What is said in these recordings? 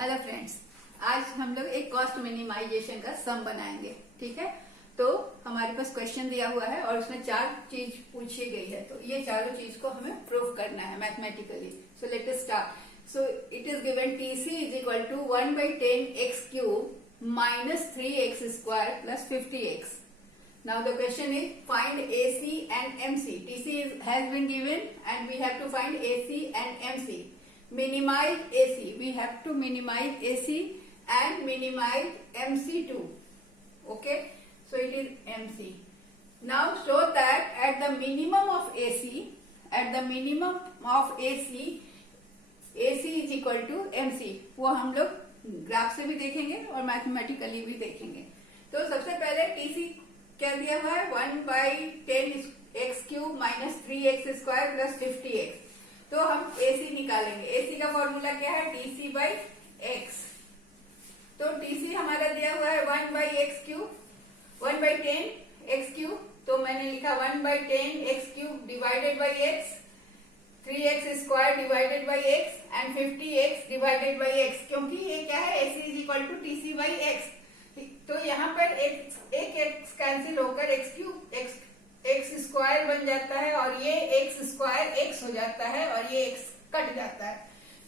Hello friends, आज हम लोग एक कॉस्ट मिनिमाइजेशन का सम बनाएंगे। ठीक है, तो हमारे पास क्वेश्चन दिया हुआ है और उसमें 4 चीज पूछी गई है, तो ये चारों चीज को हमें प्रूव करना है mathematically. So let us start. So it is given TC is equal to 1/10x³ minus 3x² plus 50x. Now the question is find AC and MC. TC has been given and we have to find AC and MC. Minimize AC. We have to minimize AC and minimize MC too. Okay. So it is MC. Now show that at the minimum of AC, AC is equal to MC. वो हम लोग graph से भी देखेंगे और mathematically भी देखेंगे। तो सबसे पहले TC क्या दिया हुआ है 1/10x³ minus 3x² plus 50x. तो हम AC निकालेंगे। AC का फॉर्मूला क्या है TC/x। तो TC हमारा दिया हुआ है 1/10x³, तो मैंने लिखा 1/10x³ divided by x, 3x² divided by x and 50x divided by x, क्योंकि ये क्या है AC is equal to TC/x। तो यहाँ पर एक x कैंसिल होकर x² बन जाता है और ये x² x हो जाता है और ये x कट जाता है,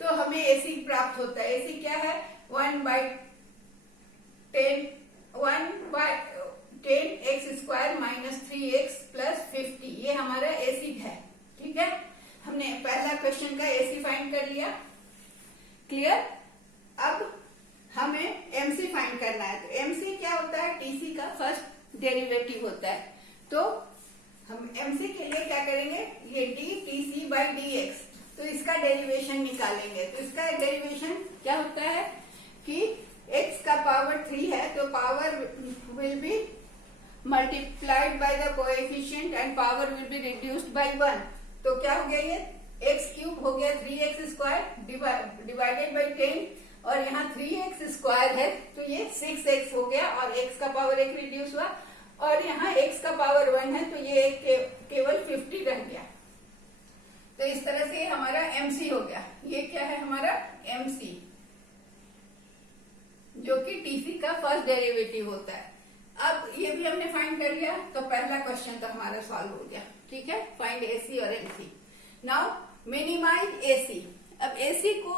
तो हमें AC प्राप्त होता है। AC क्या है 1/10x² minus 3x plus 50, ये हमारा AC है। ठीक है, हमने पहला क्वेश्चन का AC फाइंड कर लिया। क्लियर। अब हमें MC फाइंड करना है। तो MC क्या होता है TC का फर्स्ट डेरिवेटिव होता है। तो हम MC के लिए क्या करेंगे, ये dTC/dx, तो इसका डेरिवेशन निकालेंगे। तो इसका डेरिवेशन क्या होता है कि x का पावर 3 है, तो power will be multiplied by the coefficient and power will be reduced by 1। तो क्या हो गया, ये x³ हो गया 3x² डिवाइडेड बाय 10 और यहाँ 3x² है तो ये 6x हो गया और x का पावर 1 रिड्यूस हुआ और यहाँ x का पावर 1 है तो ये केवल 50 रह गया। तो इस तरह से हमारा MC हो गया। ये क्या है हमारा MC, जो कि TC का फर्स्ट डेरिवेटिव होता है। अब ये भी हमने फाइंड कर लिया, तो पहला क्वेश्चन तो हमारा सॉल्व हो गया। ठीक है, फाइंड AC और MC। Now minimise AC। अब AC को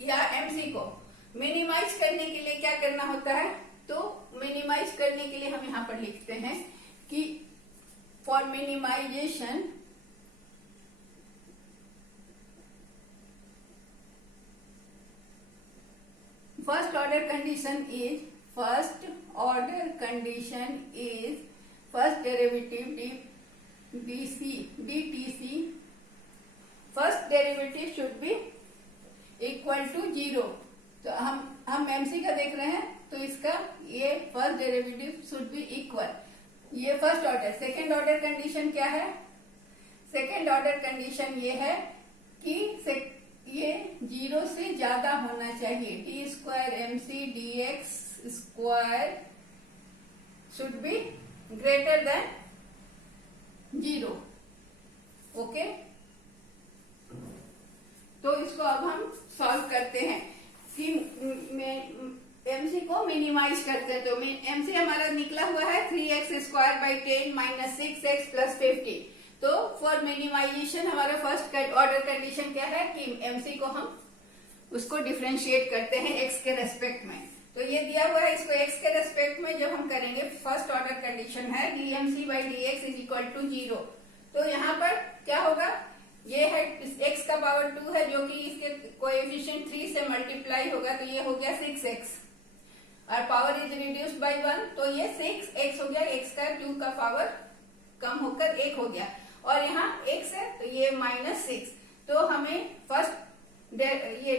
या MC को मिनिमाइज करने के लिए क्या करना होता है, तो मिनिमाइज करने के लिए हम यहाँ पर लिखते हैं कि for minimisation first order condition is first derivative dTC first derivative should be equal to 0। तो हम MC का देख रहे हैं, तो इसका ये first derivative should be equal, ये first order. Second order condition क्या है, सेकेंड ऑर्डर कंडीशन ये है कि ये 0 से ज्यादा होना चाहिए। d² MC/dx² should be greater than 0। Okay, तो इसको अब हम सॉल्व करते हैं कि MC को मिनिमाइज करते हैं। तो MC हमारा निकला हुआ है 3x² minus 6x plus 50। तो फॉर मिनिमाइजेशन हमारा फर्स्ट ऑर्डर कंडीशन क्या है कि MC को हम उसको डिफरेंशिएट करते हैं x के रेस्पेक्ट में। तो ये दिया हुआ है, इसको x के रेस्पेक्ट में जब हम करेंगे, फर्स्ट ऑर्डर कंडीशन है dMC/dx इज इक्वल टू 0। तो यहाँ पर क्या होगा, ये है x का पावर 2 है जो कि इसके कोएफिशिएंट 3 से मल्टीप्लाई होगा, तो ये हो गया 6x और पावर इज रिड्यूस्ड बाय 1, तो ये 6x हो गया। x² का पावर कम होकर 1 हो गया और यहाँ x है तो ये -6। तो हमें फर्स्ट ये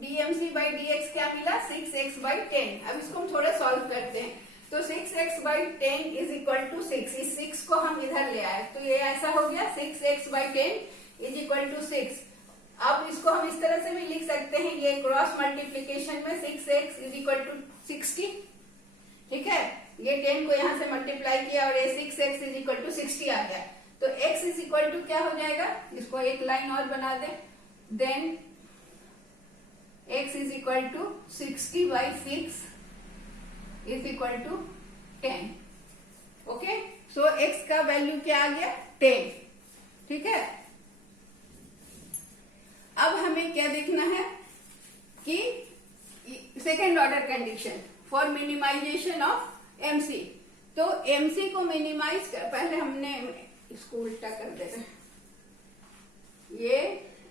dMC/dx क्या मिला 6x/10। अब इसको हम थोड़ा सॉल्व करते हैं। तो 6x/10 इज इक्वल टू 6, इस 6 को हम इधर ले आए तो ये ऐसा हो गया 6x/10 इज इक्वल टू 6। अब इसको हम इस तरह से भी लिख सकते हैं, ये क्रॉस मल्टीप्लीकेशन में 6x इज इक्वल टू 60। ठीक है, ये 10 को यहाँ से मल्टीप्लाई किया और ये 6x इज इक्वल टू 60 आ गया। तो x इज इक्वल टू क्या हो जाएगा, इसको एक लाइन और बना दें, then x is equal to 60/6 is equal to 10। Okay, so x का वैल्यू क्या आ गया 10। ठीक है, अब हमें क्या देखना है कि second order condition for minimisation of MC. तो एमसी को मिनिमाइज कर, पहले हमने इसको उल्टा कर देते हैं, ये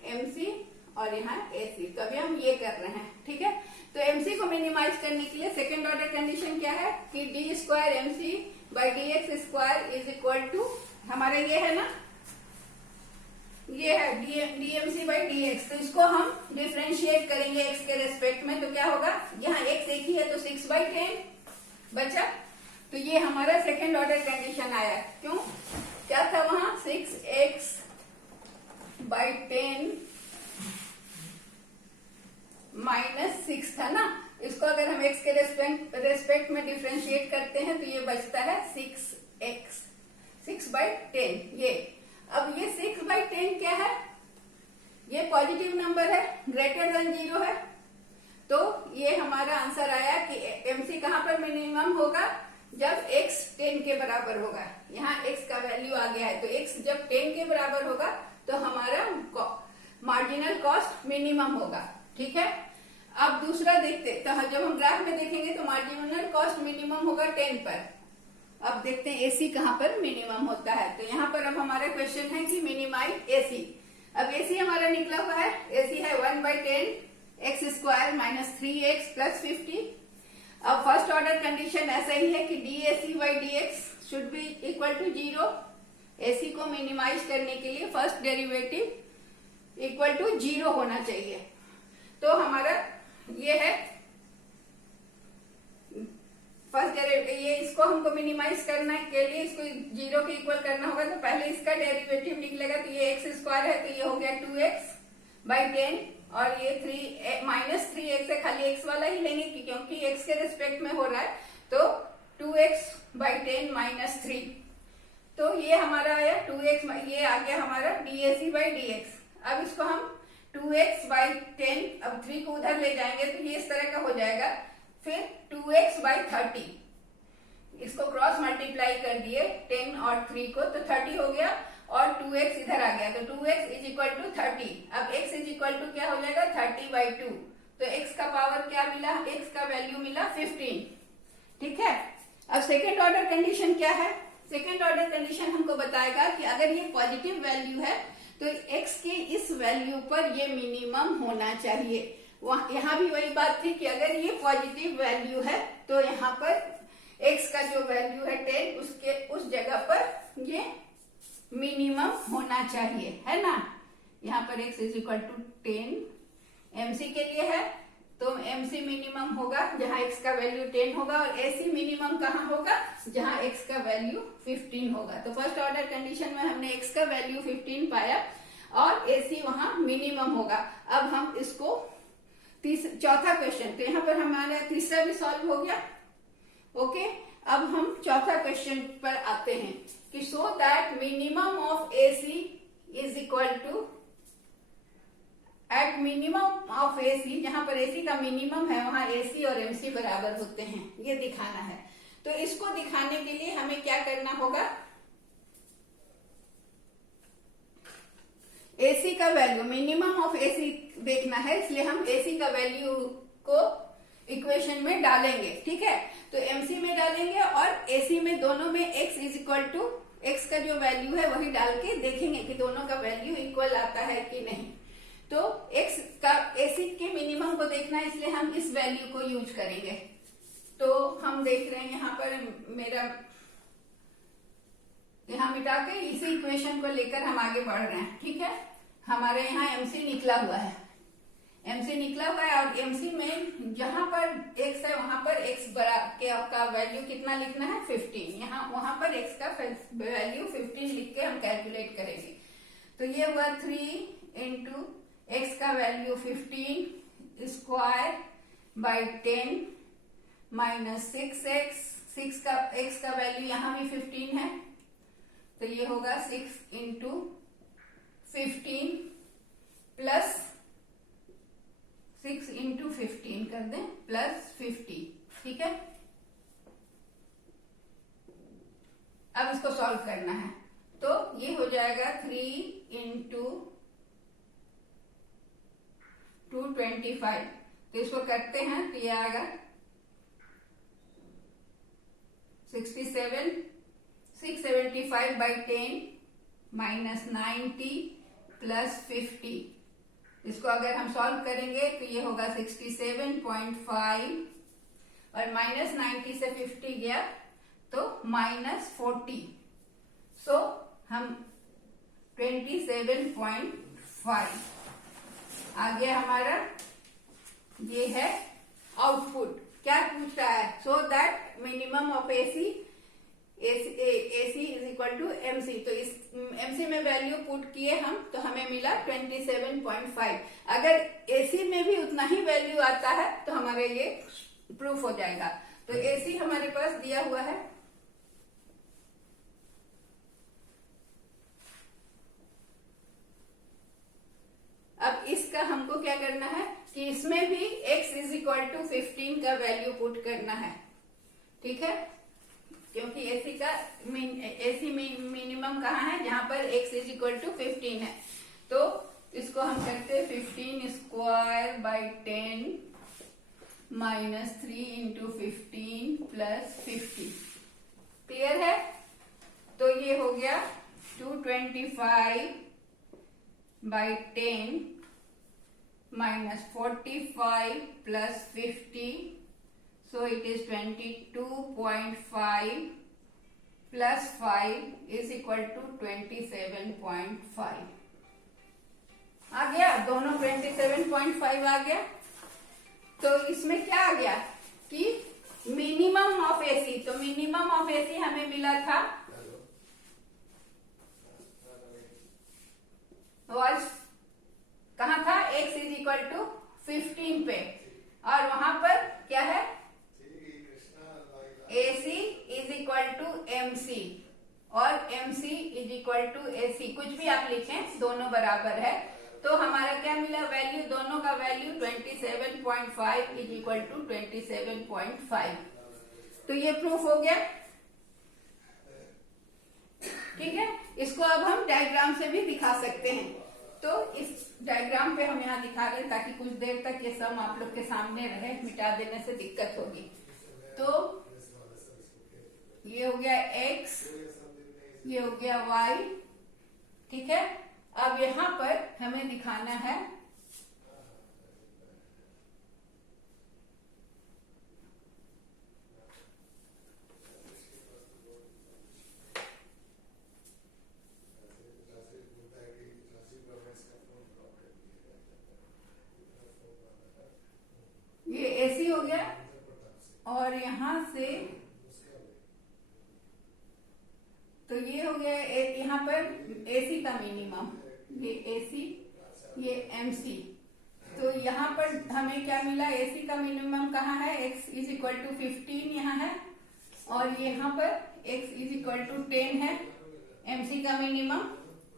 एमसी और यहाँ एसी, तो अभी हम ये कर रहे हैं। ठीक है, तो एमसी को मिनिमाइज करने के लिए सेकेंड ऑर्डर कंडीशन क्या है कि D square MC by D X square is equal to, हमारा ये है ना, ये है डीएमसी बाई डी एक्स। तो इसको हम डिफ्रेंशिएट करेंगे एक्स के रेस्पेक्ट में, तो क्या होगा, यहाँ एक्स एक ही है तो 6/10 बचा। तो ये हमारा सेकेंड ऑर्डर कंडीशन आया। क्यों, क्या था वहां 6x/10 माइनस 6 था ना, इसको अगर हम x के रेस्पेक्ट में डिफ्रेंशिएट करते हैं तो ये बचता है 6/10। ये अब ये 6/10 क्या है, ये पॉजिटिव नंबर है, ग्रेटर देन 0 है। तो ये हमारा आंसर आया कि एमसी कहां पर मिनिमम होगा, जब x 10 के बराबर होगा। यहाँ x का वैल्यू आ गया है, तो x जब 10 के बराबर होगा तो हमारा मार्जिनल कॉस्ट मिनिमम होगा। ठीक है, अब दूसरा देखते, तो जब हम ग्राफ में देखेंगे तो मार्जिनल कॉस्ट मिनिमम होगा 10 पर। अब देखते हैं एसी कहां पर मिनिमम होता है। तो यहाँ पर अब हमारा क्वेश्चन है कि मिनिमाइज एसी। अब एसी हमारा निकला हुआ है, एसी है 1/10 x square minus 3x plus 50। अब फर्स्ट ऑर्डर कंडीशन ऐसा ही है कि D AC by D X should be equal to 0। AC को मिनिमाइज करने के लिए फर्स्ट डेरिवेटिव इक्वल टू 0 होना चाहिए। तो हमारा ये है फर्स्ट डेरिवेटिव, ये इसको हमको मिनिमाइज करने के लिए इसको 0 के इक्वल करना होगा। तो पहले इसका डेरिवेटिव निकलेगा, तो ये एक्स स्क्वायर है तो ये हो गया 2x/10 और ये -3x है, खाली x वाला ही लेंगे क्योंकि x के रिस्पेक्ट में हो रहा है। तो 2x/10 माइनस 3, तो ये हमारा आया 2x, ये आ गया हमारा डीएसी बाई डी एक्स। अब इसको हम 2x/10, अब 3 को उधर ले जाएंगे तो ये इस तरह का हो जाएगा। फिर 2x/30, इसको क्रॉस मल्टीप्लाई कर दिए 10 और 3 को, तो 30 हो गया और 2x इधर आ गया, तो 2x इज इक्वल टू 30। अब x इज इक्वल टू क्या हो जाएगा 30/2। तो x का पावर क्या मिला, x का वैल्यू मिला 15। ठीक है, अब सेकेंड ऑर्डर कंडीशन क्या है, सेकेंड ऑर्डर कंडीशन हमको बताएगा कि अगर ये पॉजिटिव वैल्यू है तो x के इस वैल्यू पर ये मिनिमम होना चाहिए। यहाँ भी वही बात थी कि अगर ये पॉजिटिव वैल्यू है तो यहाँ पर x का जो वैल्यू है 10, उसके उस जगह पर ये मिनिमम होना चाहिए, है ना। यहाँ पर x is equal to 10 MC के लिए है, तो एमसी मिनिमम होगा जहाँ x का वैल्यू 10 होगा, और एसी मिनिमम कहाँ होगा, जहाँ x का वैल्यू 15 होगा। तो फर्स्ट ऑर्डर कंडीशन में हमने x का वैल्यू 15 पाया और एसी वहां मिनिमम होगा। अब हम इसको चौथा क्वेश्चन, तो यहाँ पर हमारा तीसरा भी सॉल्व हो गया। ओके, अब हम चौथा क्वेश्चन पर आते हैं कि so that minimum of AC is equal to, at minimum of AC, जहां पर एसी का मिनिमम है वहां एसी और एमसी बराबर होते हैं, ये दिखाना है। तो इसको दिखाने के लिए हमें क्या करना होगा, एसी का वैल्यू, मिनिमम ऑफ एसी देखना है, इसलिए हम एसी का वैल्यू को इक्वेशन में डालेंगे। ठीक है, तो एमसी में डालेंगे और एसी में, दोनों में x is equal to, X का जो वैल्यू है वही डाल के देखेंगे कि दोनों का वैल्यू इक्वल आता है कि नहीं। तो x का, एसी के मिनिमम को देखना है, इसलिए हम इस वैल्यू को यूज करेंगे। तो हम देख रहे हैं यहाँ पर मेरा, यहाँ मिटा के इसी इक्वेशन को लेकर हम आगे बढ़ रहे हैं। ठीक है, हमारे यहाँ एमसी निकला हुआ है, एमसी निकला हुआ है और एमसी में जहां पर x है वहां पर x का वैल्यू कितना लिखना है 15, यहाँ वहां पर x का वैल्यू 15 लिख के हम कैलकुलेट करेंगे। तो ये हुआ 3 इंटू एक्स का value 15 square by 10 minus 6x, 6 का x का वैल्यू यहाँ भी 15 है, तो ये होगा 6 इंटू 15 प्लस 6 इंटू 15 कर दें प्लस 50, ठीक है। अब इसको सॉल्व करना है, तो ये हो जाएगा 3 इंटू 225, तो इसको करते हैं तो ये आएगा 67, 675 बाई 10 माइनस 90 प्लस 50। इसको अगर हम सॉल्व करेंगे तो ये होगा 67.5 और माइनस 90 से 50 गया तो माइनस 40, सो हम 27.5 आ गया हमारा। ये है आउटपुट। क्या पूछ रहा है? So that minimum of AC is equal to MC. तो इस एमसी में वैल्यू पुट किए हम तो हमें मिला 27.5। अगर एसी में भी उतना ही वैल्यू आता है तो हमारे ये प्रूफ हो जाएगा। तो एसी हमारे पास दिया हुआ है, अब इसका हमको क्या करना है कि इसमें भी x इज इक्वल टू 15 का वैल्यू पुट करना है, ठीक है, क्योंकि एसी का मिनिमम कहाँ है? जहां पर x इज इक्वल टू 15 है। तो इसको हम करते हैं 15 square by 10 minus 3 into 15 plus 50। Clear है? तो ये हो गया 225 by 10 minus 45 plus 50, so it is 22.5 plus 5 is equal to 27.5। आ गया, दोनों 27.5 आ गया। तो इसमें क्या आ गया कि मिनिमम ऑफ एसी, तो मिनिमम ऑफ एसी हमें मिला था वॉज कहाँ था? x इज इक्वल टू 15 पे, और वहां पर क्या है? AC is equal to MC और MC is equal to AC, कुछ भी आप लिखें दोनों बराबर है। तो हमारा क्या मिला वैल्यू? दोनों का वैल्यू 27.5 इज इक्वल टू 27.5। तो ये प्रूफ हो गया, ठीक है। इसको अब हम डायग्राम से भी दिखा सकते हैं। तो इस डायग्राम पे हम यहाँ दिखा रहे हैं ताकि कुछ देर तक ये सम आप लोग के सामने रहे, मिटा देने से दिक्कत होगी। तो ये हो गया x, ये हो गया y, ठीक है। अब यहाँ पर हमें दिखाना है ये AC हो गया और यहां से तो ये हो गया यहाँ पर AC का मिनिमम, ये AC, ये MC। तो यहाँ पर हमें क्या मिला? AC का मिनिमम कहाँ है? x इज इक्वल टू 15 यहाँ है, और यहाँ पर x इज इक्वल टू 10 है। MC का मिनिमम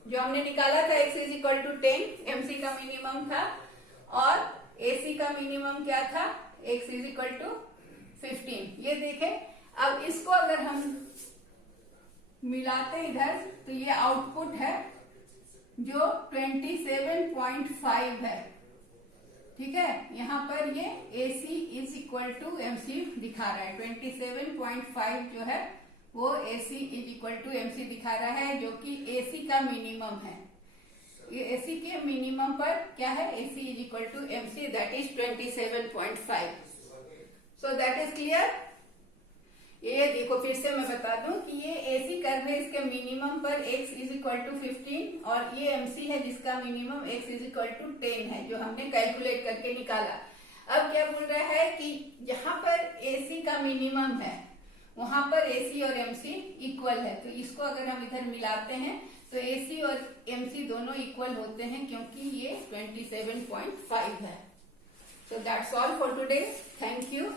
जो हमने निकाला था x is equal to 10, MC का मिनिमम था, और AC का मिनिमम क्या था? x is equal to 15। ये देखें, अब इसको अगर हम मिलाते इधर तो ये आउटपुट है जो 27.5 है, ठीक है। यहाँ पर ये AC is equal to MC दिखा रहा है। 27.5 जो है वो AC is equal to MC दिखा रहा है, जो कि AC का मिनिमम है। ये AC के मिनिमम पर क्या है? AC is equal to MC, that is 27.5। So that is clear. ये देखो फिर से मैं बता दूं कि ये AC कर रहे इसके मिनिमम पर x इज इक्वल टू 15, और ये MC है जिसका minimum x is equal to 10 है, जो हमने कैलकुलेट करके निकाला। अब क्या बोल रहा है कि जहां पर AC का मिनिमम है वहां पर AC और MC इक्वल है। तो इसको अगर हम इधर मिलाते हैं तो AC और MC दोनों इक्वल होते हैं, क्योंकि ये 27.5 है। So that's all for today. Thank you.